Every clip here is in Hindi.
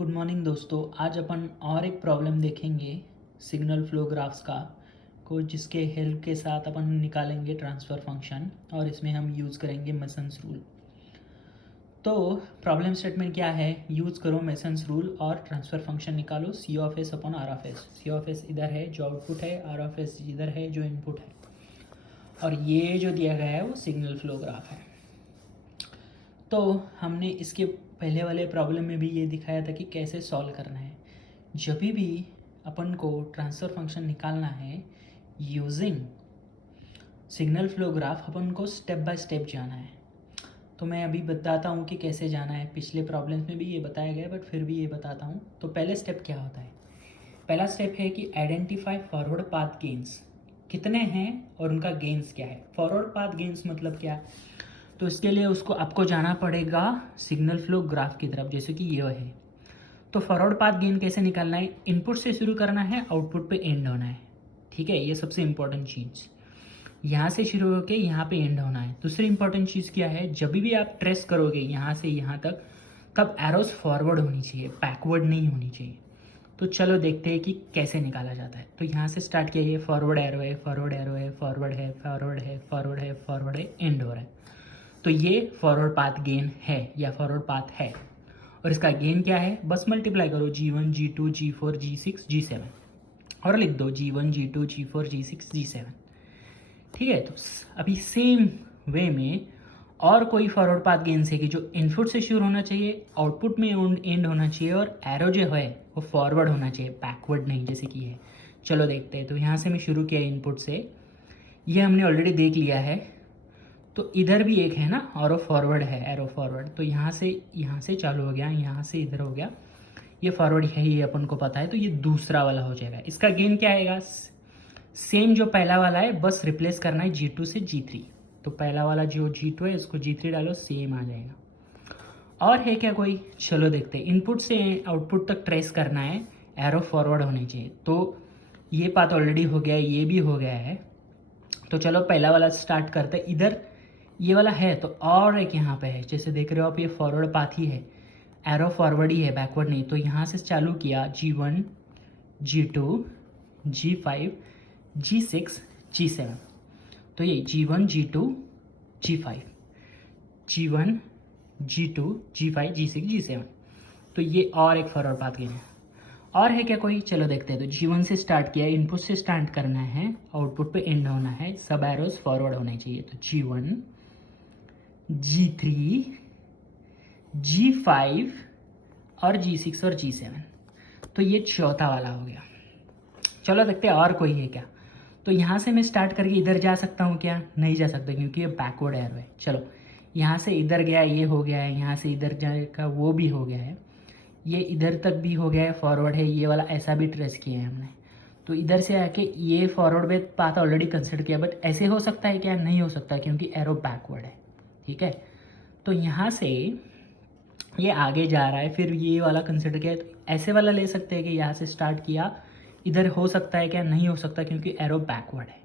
गुड मॉर्निंग दोस्तों। आज अपन और एक प्रॉब्लम देखेंगे सिग्नल फ्लो ग्राफ्स का को जिसके हेल्प के साथ अपन निकालेंगे ट्रांसफ़र फंक्शन और इसमें हम यूज़ करेंगे मेसन्स रूल। तो प्रॉब्लम स्टेटमेंट क्या है? यूज़ करो मेसन्स रूल और ट्रांसफ़र फंक्शन निकालो C of S upon R of S. C of S इधर है जो आउटपुट है, आर ऑफ एस इधर है जो इनपुट है, और ये जो दिया गया है वो सिग्नल फ्लो ग्राफ है। तो हमने इसके पहले वाले प्रॉब्लम में भी ये दिखाया था कि कैसे सॉल्व करना है। जब भी अपन को ट्रांसफ़र फंक्शन निकालना है यूजिंग सिग्नल फ्लो ग्राफ, अपन को स्टेप बाय स्टेप जाना है। तो मैं अभी बताता हूँ कि कैसे जाना है। पिछले प्रॉब्लम्स में भी ये बताया गया बट फिर भी ये बताता हूँ। तो पहले स्टेप क्या होता है? पहला स्टेप है कि आइडेंटिफाई फॉरवर्ड पाथ गेन्स कितने हैं और उनका गेन्स क्या है। फॉरवर्ड पाथ गेन्स मतलब क्या है? तो इसके लिए उसको आपको जाना पड़ेगा सिग्नल फ्लो ग्राफ की तरफ, जैसे कि यह है। तो फॉरवर्ड पाथ गेन कैसे निकालना है? इनपुट से शुरू करना है, आउटपुट पे एंड होना है। ठीक है, ये सबसे इंपॉर्टेंट चीज़। यहाँ से शुरू होकर यहाँ पे एंड होना है। दूसरी इंपॉर्टेंट चीज़ क्या है? जब भी आप ट्रेस करोगे यहाँ से यहाँ तक, तब एरोस फॉरवर्ड होनी चाहिए, बैकवर्ड नहीं होनी चाहिए। तो चलो देखते हैं कि कैसे निकाला जाता है। तो यहाँ से स्टार्ट किया, ये फॉरवर्ड एरो है, फॉरवर्ड एरो है, फॉरवर्ड है, फॉरवर्ड है, फॉरवर्ड है, फॉरवर्ड है, एंड हो रहा है। तो ये फॉरवर्ड पाथ गेन है या फॉरवर्ड पाथ है। और इसका गेन क्या है? बस मल्टीप्लाई करो G1, G2, G4, G6, G7 और लिख दो G1, G2, G4, G6, G7। ठीक है, तो अभी सेम वे में और कोई फॉरवर्ड पाथ गेन्स है कि जो इनपुट से शुरू होना चाहिए, आउटपुट में एंड होना चाहिए, और एरो जो है वो फॉरवर्ड होना चाहिए, बैकवर्ड नहीं, जैसे कि है। चलो देखते हैं। तो यहाँ से मैं शुरू किया इनपुट से, ये हमने ऑलरेडी देख लिया है। तो इधर भी एक है ना, एरो फॉरवर्ड है, एरो फॉरवर्ड। तो यहाँ से चालू हो गया, यहाँ से इधर हो गया, ये फॉरवर्ड है, ये अपन को पता है। तो ये दूसरा वाला हो जाएगा। इसका गेन क्या आएगा? सेम जो पहला वाला है, बस रिप्लेस करना है G2 से G3। तो पहला वाला जो G2 है इसको G3 डालो, सेम आ जाएगा। और है क्या कोई? चलो देखते हैं। इनपुट से आउटपुट तक ट्रेस करना है, एरो फॉरवर्ड होनी चाहिए। तो ये पाथ ऑलरेडी हो गया है, ये भी हो गया है। तो चलो पहला वाला स्टार्ट करते हैं। इधर ये वाला है तो और एक यहाँ पे है, जैसे देख रहे हो आप, ये फॉरवर्ड पाथ ही है, एरो फॉरवर्ड ही है, बैकवर्ड नहीं। तो यहाँ से चालू किया G1, G2, G5, G6, G7। तो ये G1, G2, G5, G1, G2, G5, G6, G7। तो ये और एक फॉरवर्ड पाथ गेन है। और है क्या कोई? चलो देखते हैं। तो G1 से स्टार्ट किया, इनपुट से स्टार्ट करना है, आउटपुट पे एंड होना है, सब एरोज फॉरवर्ड होने चाहिए। तो G1, G3, G5 और G6 और G7। तो ये चौथा वाला हो गया। चलो देखते हैं और कोई है क्या। तो यहाँ से मैं स्टार्ट करके इधर जा सकता हूँ क्या? नहीं जा सकता, क्योंकि ये बैकवर्ड एरो है। चलो यहाँ से इधर गया, ये हो गया है। यहाँ से इधर जाएगा, वो भी हो गया है। ये इधर तक भी हो गया है, फॉरवर्ड है। ये वाला ऐसा भी ट्रेस किया है हमने। तो इधर से आके ये फॉरवर्ड में पाथ ऑलरेडी कंसिडर किया, बट ऐसे हो सकता है क्या? नहीं हो सकता, क्योंकि एरो बैकवर्ड है। ठीक है, तो यहाँ से ये आगे जा रहा है, फिर ये वाला कंसिडर किया। तो ऐसे वाला ले सकते हैं कि यहाँ से स्टार्ट किया, इधर हो सकता है क्या? नहीं हो सकता, क्योंकि एरो बैकवर्ड है।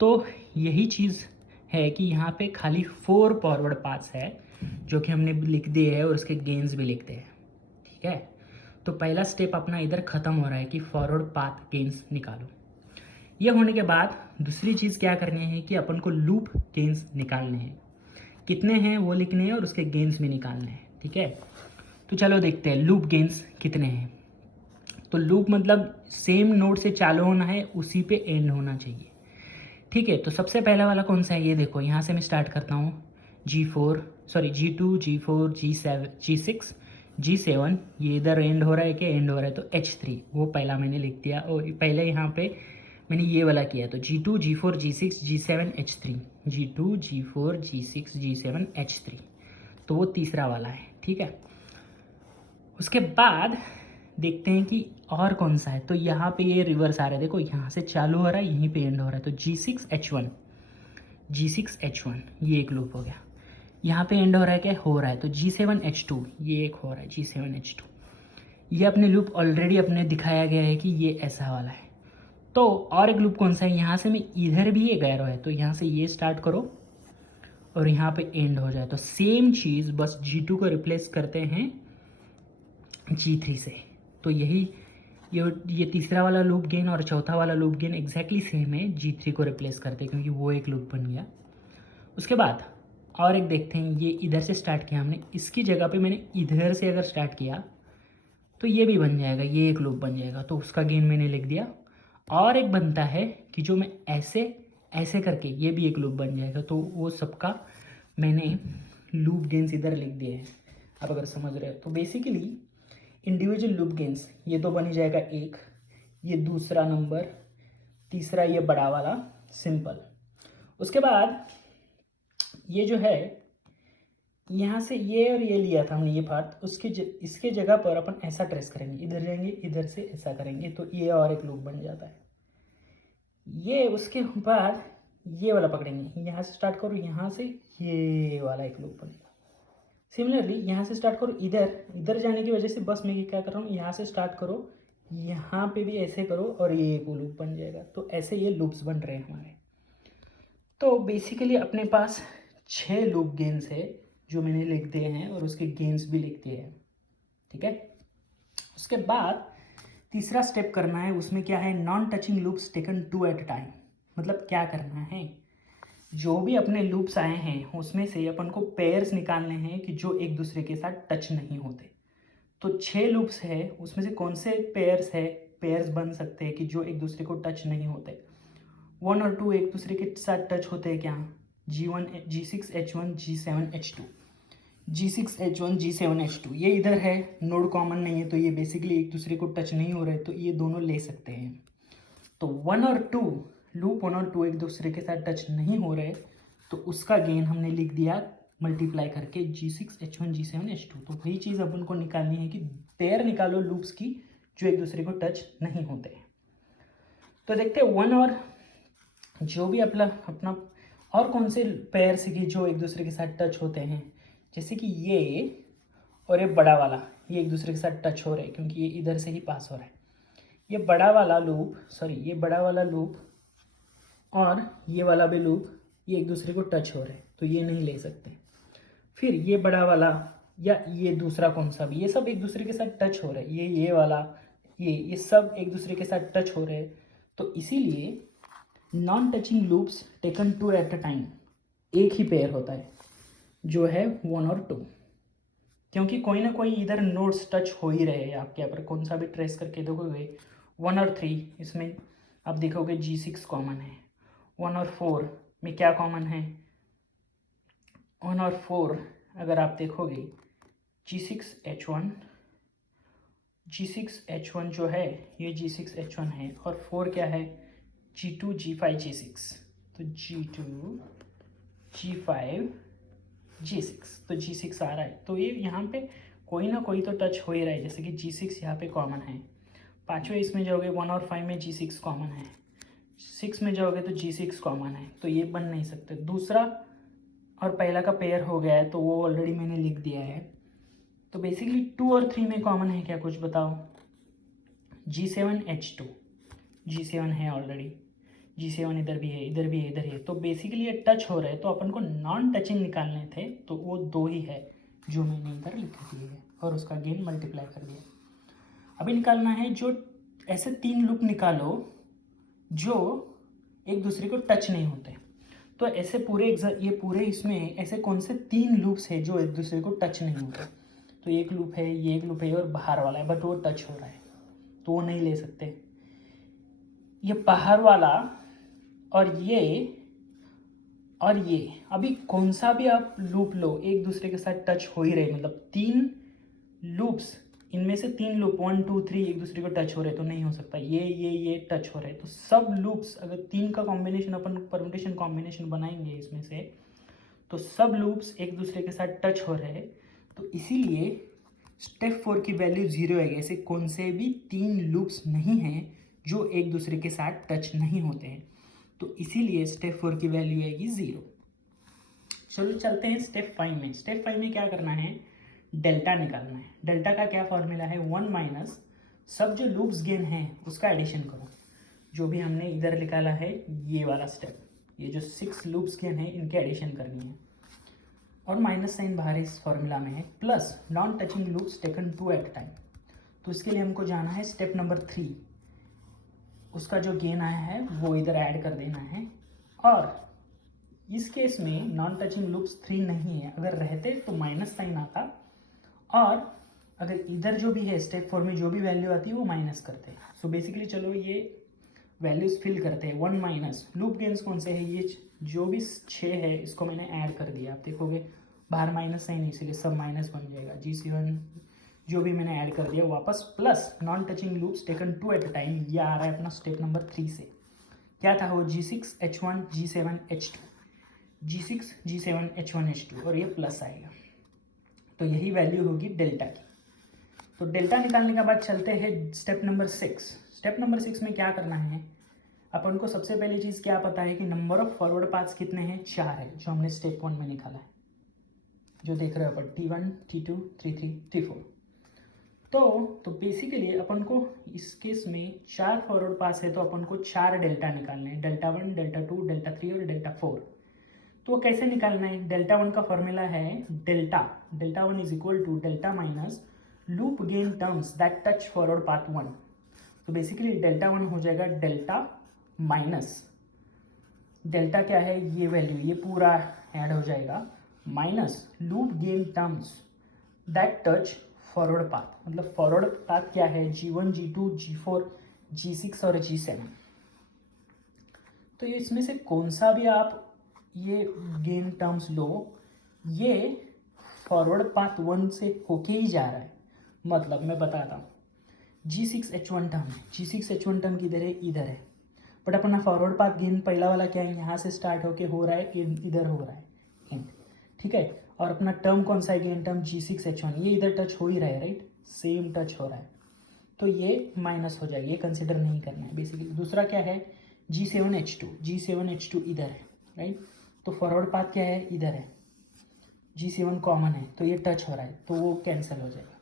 तो यही चीज़ है कि यहाँ पे खाली 4 फॉरवर्ड पाथ्स है जो कि हमने लिख दिए हैं, और उसके गेन्स भी लिखते हैं। ठीक है, तो पहला स्टेप अपना इधर ख़त्म हो रहा है कि फॉरवर्ड पाथ गेन्स निकालो। ये होने के बाद दूसरी चीज़ क्या करनी है कि अपन को लूप गेन्स निकालने हैं। कितने हैं वो लिखने हैं और उसके गेन्स भी निकालने हैं। ठीक है, तो चलो देखते हैं लूप गेन्स कितने हैं। तो लूप मतलब सेम नोड से चालू होना है, उसी पे एंड होना चाहिए। ठीक है, तो सबसे पहला वाला कौन सा है? ये देखो, यहाँ से मैं स्टार्ट करता हूँ। G2, G4, G7, G6, G7। ये इधर एंड हो रहा है क्या? एंड हो रहा है। तो H3 वो पहला मैंने लिख दिया, और पहले यहाँ पे मैंने ये वाला किया। तो G2, G4, G6, G7, H3, G2, G4, G6, G7, H3। तो वो तीसरा वाला है। ठीक है, उसके बाद देखते हैं कि और कौन सा है। तो यहाँ पे ये रिवर्स आ रहा है, देखो यहाँ से चालू हो रहा है, यहीं पे एंड हो रहा है। तो G6H1, G6H1 ये एक लूप हो गया। यहाँ पे एंड हो रहा है क्या? हो रहा है। तो G7H2 ये एक हो रहा है, G7H2। ये अपने लूप ऑलरेडी अपने दिखाया गया है कि ये ऐसा वाला है। तो और एक लूप कौन सा है? यहाँ से मैं इधर भी एक एरो है, तो यहाँ से ये स्टार्ट करो और यहाँ पे एंड हो जाए। तो सेम चीज़, बस G2 को रिप्लेस करते हैं G3 से। तो यही ये तीसरा वाला लूप गेन और चौथा वाला लूप गेन एग्जैक्टली सेम है, G3 को रिप्लेस करते हैं क्योंकि वो एक लूप बन गया। उसके बाद और एक देखते हैं, ये इधर से स्टार्ट किया हमने, इसकी जगह पे मैंने इधर से अगर स्टार्ट किया तो ये भी बन जाएगा, ये एक लूप बन जाएगा, तो उसका गेन मैंने लिख दिया। और एक बनता है कि जो मैं ऐसे ऐसे करके, ये भी एक लूप बन जाएगा, तो वो सबका मैंने लूप गेन्स इधर लिख दिए हैं। अब अगर समझ रहे हो तो बेसिकली इंडिविजुअल लूप गेन्स ये तो बन ही जाएगा एक, ये दूसरा नंबर, तीसरा ये बड़ा वाला सिंपल। उसके बाद ये जो है यहाँ से ये और ये लिया था हमने ये पार्ट, इसके जगह पर अपन ऐसा ट्रेस करेंगे, इधर जाएंगे इधर से ऐसा करेंगे, तो ये और एक लूप बन जाता है। ये उसके बाद ये वाला पकड़ेंगे, यहाँ से स्टार्ट करो, यहाँ से ये वाला एक लूप बनेगा। सिमिलरली यहाँ से स्टार्ट करो, इधर जाने की वजह से बस मैं ये क्या कर रहा हूँ, यहाँ से स्टार्ट करो, यहाँ पे भी ऐसे करो और ये एक लूप बन जाएगा। तो ऐसे ये लूप्स बन रहे हैं हमारे। तो बेसिकली अपने पास 6 लूप गेन्स है जो मैंने लिख दिए हैं और उसके गेन्स भी लिख दिए हैं, ठीक है। उसके बाद तीसरा स्टेप करना है, उसमें क्या है, non touching loops taken 2 at a time. मतलब क्या करना है, जो भी अपने लूप्स आए हैं उसमें से अपन को पेयर्स निकालने हैं कि जो एक दूसरे के साथ टच नहीं होते। तो 6 लूप्स है, उसमें से कौन से पेयर्स बन सकते हैं कि जो एक दूसरे को टच नहीं होते। 1 और 2 एक दूसरे के साथ टच होते हैं क्या, G1 G6H1 G7H2, G6H1 G7H2, ये इधर है, नोड कॉमन नहीं है तो ये बेसिकली एक दूसरे को टच नहीं हो रहे, तो ये दोनों ले सकते हैं। तो 1 और 2 लूप 1 और 2 एक दूसरे के साथ टच नहीं हो रहे, तो उसका गेन हमने लिख दिया मल्टीप्लाई करके G6H1 G7H2। तो वही चीज़ अपन को निकालनी है कि पेयर निकालो लूप्स की जो एक दूसरे को टच नहीं होते। तो देखते हैं 1 और जो भी अपना और कौन से पेयर से कि जो एक दूसरे के साथ टच होते हैं, जैसे कि ये और ये बड़ा वाला, ये एक दूसरे के साथ टच हो रहे हैं क्योंकि ये इधर से ही पास हो रहा है। ये बड़ा वाला लूप और ये वाला भी लूप, ये एक दूसरे को टच हो रहे हैं, तो ये नहीं ले सकते। फिर ये बड़ा वाला या ये दूसरा कौन सा भी, ये सब एक दूसरे के साथ टच हो रहे हैं, ये वाला, ये सब एक दूसरे के साथ टच हो रहे हैं। तो इसीलिए non touching loops taken 2 at a time, एक ही पेयर होता है जो है 1 और 2, क्योंकि कोई ना कोई इधर नोड्स टच हो ही रहे हैं। आपके यहाँ पर कौन सा भी ट्रेस करके देखोगे 1 और 3, इसमें आप देखोगे G6 कॉमन है। 1 और 4 में क्या कॉमन है, 1 और 4 अगर आप देखोगे G6H1 जो है ये G6H1 है, और 4 क्या है, G2 G5 G6, तो G2 G5 G6, तो G6 आ रहा है। तो ये यहाँ पे कोई ना कोई तो टच हो ही रहा है, जैसे कि G6 यहाँ पे कॉमन है। पाँचवें इसमें जाओगे 1 और 5 में G6 कॉमन है, 6 में जाओगे तो G6 कॉमन है, तो ये बन नहीं सकते। दूसरा और पहला का पेयर हो गया है तो वो ऑलरेडी मैंने लिख दिया है। तो बेसिकली 2 और 3 में कॉमन है क्या, कुछ बताओ। G7H2, G7 है ऑलरेडी, G7 इधर भी है, इधर भी है, इधर है, तो बेसिकली ये टच हो रहे हैं। तो अपन को नॉन टचिंग निकालने थे, तो वो 2 ही है जो मैंने इधर लिख दिए है और उसका गेन मल्टीप्लाई कर दिया। अभी निकालना है जो ऐसे 3 लूप निकालो जो एक दूसरे को टच नहीं होते। तो ऐसे ये पूरे इसमें ऐसे कौन से 3 लूप्स है जो एक दूसरे को टच नहीं होते। तो एक लूप है, ये एक लूप है और बाहर वाला है, बट वो टच हो रहा है, तो वो नहीं ले सकते। ये बाहर वाला और ये अभी कौन सा भी आप लूप लो एक दूसरे के साथ टच हो ही रहे, मतलब 3 लूप्स, इनमें से 3 लूप 1 2 3 एक दूसरे को टच हो रहे, तो नहीं हो सकता। ये टच हो रहे, तो सब लूप्स अगर 3 का कॉम्बिनेशन अपन परम्यूटेशन कॉम्बिनेशन बनाएंगे इसमें से, तो सब लूप्स एक दूसरे के साथ टच हो रहे हैं। तो इसीलिए स्टेप 4 की वैल्यू 0 है। ऐसे कौन से भी 3 लूप्स नहीं हैं जो एक दूसरे के साथ टच नहीं होते हैं, तो इसीलिए स्टेप 4 की वैल्यू आएगी 0। चलो चलते हैं स्टेप 5 में। स्टेप 5 में क्या करना है, डेल्टा निकालना है। डेल्टा का क्या फॉर्मूला है, 1 माइनस सब जो लूप्स गेन है उसका एडिशन करो। जो भी हमने इधर निकाला है ये वाला स्टेप, ये जो 6 लूप्स गेन है इनके एडिशन करनी है, और माइनस साइन बाहर इस फॉर्मूला में है, plus non touching loops taken 2 at time. तो इसके लिए हमको जाना है स्टेप नंबर 3, उसका जो गेन आया है वो इधर ऐड कर देना है। और इस केस में नॉन टचिंग लूप्स 3 नहीं है, अगर रहते तो माइनस साइन आता, और अगर इधर जो भी है स्टेप 4 में जो भी वैल्यू आती है वो माइनस करते हैं। सो बेसिकली चलो ये वैल्यूज फिल करते हैं। 1 माइनस लूप गेन्स कौन से है, ये जो भी 6 है इसको मैंने ऐड कर दिया। आप देखोगे बाहर माइनस साइन है इसलिए सब माइनस बन जाएगा। G7 जो भी मैंने ऐड कर दिया वापस, plus non touching loops taken 2 at a time, ये आ रहा है अपना स्टेप नंबर 3 से। क्या था वो, G6 H1 G7 H2, G6 G7 H1 H2, और ये प्लस आएगा, तो यही वैल्यू होगी डेल्टा की। तो डेल्टा निकालने के बाद चलते हैं स्टेप नंबर 6। स्टेप नंबर 6 में क्या करना है, अपन को सबसे पहली चीज़ क्या पता है कि नंबर ऑफ फॉरवर्ड पाथ्स कितने हैं, 4 है, जो हमने स्टेप 1 में निकाला है, जो देख रहे हो अपन T1 T2 T3 T4। तो बेसिकली अपन को इस केस में 4 फॉरवर्ड पास है, तो अपन को 4 डेल्टा निकालने हैं, डेल्टा 1 डेल्टा 2 डेल्टा 3 और डेल्टा 4। तो कैसे निकालना है, डेल्टा 1 का फॉर्मूला है delta 1 is equal to delta minus loop gain terms that touch forward path 1। तो बेसिकली डेल्टा 1 हो जाएगा डेल्टा माइनस, डेल्टा क्या है ये वैल्यू, ये पूरा ऐड हो जाएगा, minus loop gain terms that touch forward path. मतलब फॉरवर्ड पाथ क्या है, G1 G2 G4 G6 और G7। तो ये इसमें से कौन सा भी आप ये गेन टर्म्स लो, ये फॉरवर्ड पाथ 1 से होके ही जा रहा है। मतलब मैं बताता हूँ, G6 H1 टर्म है, G6 H1 टर्म किधर है, इधर है, बट अपना फॉरवर्ड पाथ गेन पहला वाला क्या है, यहाँ से स्टार्ट होके हो रहा है, इधर हो रहा है एंड, ठीक है। और अपना टर्म कौन सा है, गेन टर्म G6 H1, ये इधर टच हो ही रहा है, राइट, सेम टच हो रहा है, तो ये माइनस हो जाएगा, ये कंसिडर नहीं करना है बेसिकली। दूसरा क्या है, G7 H2 इधर है, राइट, तो फॉरवर्ड पाथ क्या है, इधर है, G7 कॉमन है, तो ये टच हो रहा है, तो वो कैंसिल हो जाएगा।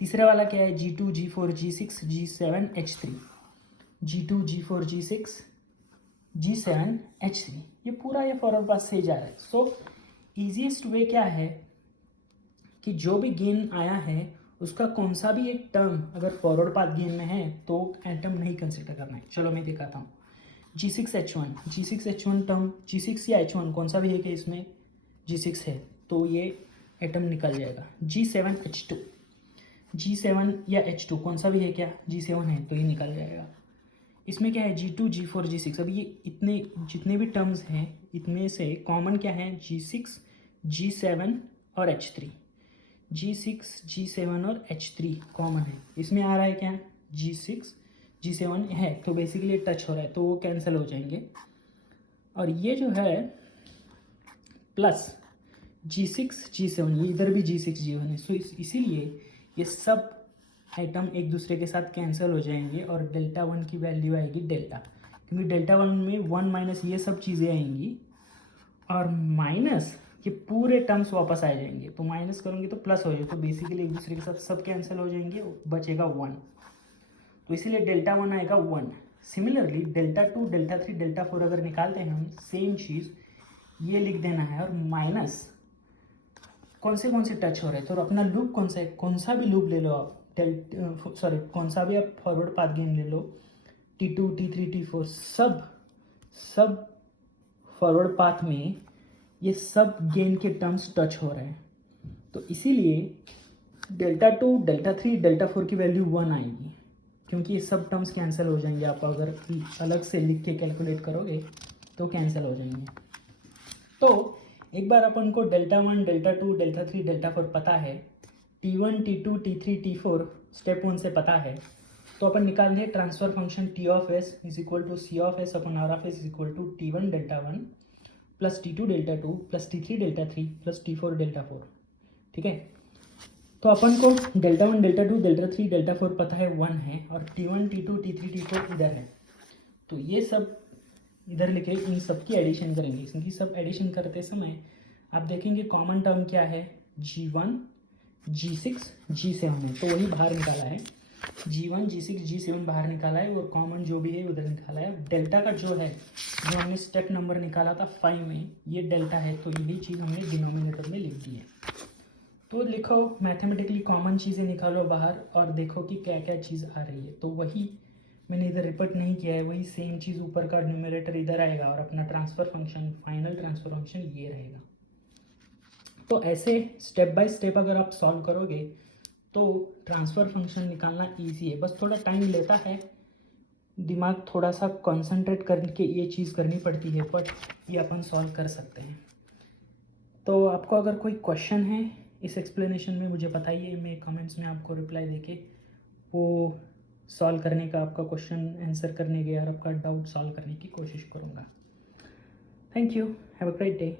तीसरा वाला क्या है, G2 G4 G6 G7 H3, G2 G4 G6 G7 H3, ये पूरा ये फॉरवर्ड पाथ से जा रहा है। सो ईजीएस्ट वे क्या है कि जो भी गेन आया है उसका कौन सा भी एक टर्म अगर फॉरवर्ड पाथ गेन में है तो एटम नहीं कंसिडर करना है। चलो मैं दिखाता हूँ, G6 H1 टर्म, G6 या H1 कौन सा भी है कि इसमें G6 है, तो ये एटम निकल जाएगा। G7 या H2 कौन सा भी है क्या, G7 है, तो ये निकल जाएगा। इसमें क्या है, G2 G4 G6, अभी ये इतने जितने भी टर्म्स हैं इतने से कॉमन क्या है, G6 G7 और H3, G6 G7 और H3 कॉमन है। इसमें आ रहा है क्या, G6 G7 है, तो बेसिकली टच हो रहा है, तो वो कैंसिल हो जाएंगे। और ये जो है प्लस G6 G7, ये इधर भी G6 G1 है, सो इसीलिए ये सब आइटम एक दूसरे के साथ कैंसिल हो जाएंगे और डेल्टा 1 की वैल्यू आएगी डेल्टा, क्योंकि डेल्टा 1 में 1 माइनस ये सब चीज़ें आएंगी और माइनस ये पूरे टर्म्स वापस आ जाएंगे, तो माइनस करोगे तो प्लस हो जाएगा, तो बेसिकली एक दूसरे के साथ सब कैंसिल हो जाएंगे, बचेगा 1, तो इसीलिए डेल्टा 1 आएगा 1। सिमिलरली डेल्टा 2 डेल्टा 3 डेल्टा 4 अगर निकालते हैं हम, सेम चीज़ ये लिख देना है, और माइनस कौन से टच हो रहे हैं, तो अपना लूप कौन सा भी लूप ले लो आप, कौन सा भी आप फॉरवर्ड पाथ गेन ले लो, T2 T3 T4 सब फॉरवर्ड पाथ में ये सब गेन के टर्म्स टच हो रहे हैं, तो इसीलिए डेल्टा 2 डेल्टा 3 डेल्टा 4 की वैल्यू 1 आएगी, क्योंकि ये सब टर्म्स कैंसिल हो जाएंगे। आप अगर अलग से लिख के कैलकुलेट करोगे तो कैंसिल हो जाएंगे। तो एक बार अपन को डेल्टा 1 डेल्टा 2 डेल्टा 3 डेल्टा 4 पता है, T1 T2 T3 T4 step 1 से पता है, तो अपन निकाल लें transfer function T of s is equal to C of S upon R of s is equal to T1 delta 1 plus T2 delta 2 plus T3 delta 3 plus T4 delta 4, ठीक है। तो अपन को डेल्टा 1 डेल्टा 2 डेल्टा 3 डेल्टा 4 पता है 1 है, और T1 T2 T3 T4 इधर है, तो ये सब इधर लिखे, इन सब की एडिशन करेंगे। इनकी सब एडिशन करते समय आप देखेंगे कॉमन टर्म क्या है, G1 G6 G7 है, तो वही बाहर निकाला है, G1 G6 G7 बाहर निकाला है, और कॉमन जो भी है उधर निकाला है। डेल्टा का जो है, जो हमने स्टेप नंबर निकाला था 5 में, ये डेल्टा है, तो यही चीज़ हमने डिनोमिनेटर में लिख दी है। तो लिखो मैथमेटिकली कॉमन चीज़ें निकालो बाहर और देखो कि क्या क्या चीज़ आ रही है। तो वही मैंने इधर रिपीट नहीं किया है, वही सेम चीज़ ऊपर का न्यूमरेटर इधर आएगा और अपना transfer function, final transfer function ये रहेगा। तो ऐसे स्टेप बाय स्टेप अगर आप सॉल्व करोगे तो ट्रांसफ़र फंक्शन निकालना ईजी है। बस थोड़ा टाइम लेता है, दिमाग थोड़ा सा कॉन्सेंट्रेट करके ये चीज़ करनी पड़ती है, बट ये अपन सॉल्व कर सकते हैं। तो आपको अगर कोई क्वेश्चन है इस एक्सप्लेनेशन में मुझे बताइए, मैं कमेंट्स में आपको रिप्लाई देके वो सॉल्व करने का, आपका क्वेश्चन आंसर करने के और आपका डाउट सॉल्व करने की कोशिश करूँगा। Thank you, have a great day.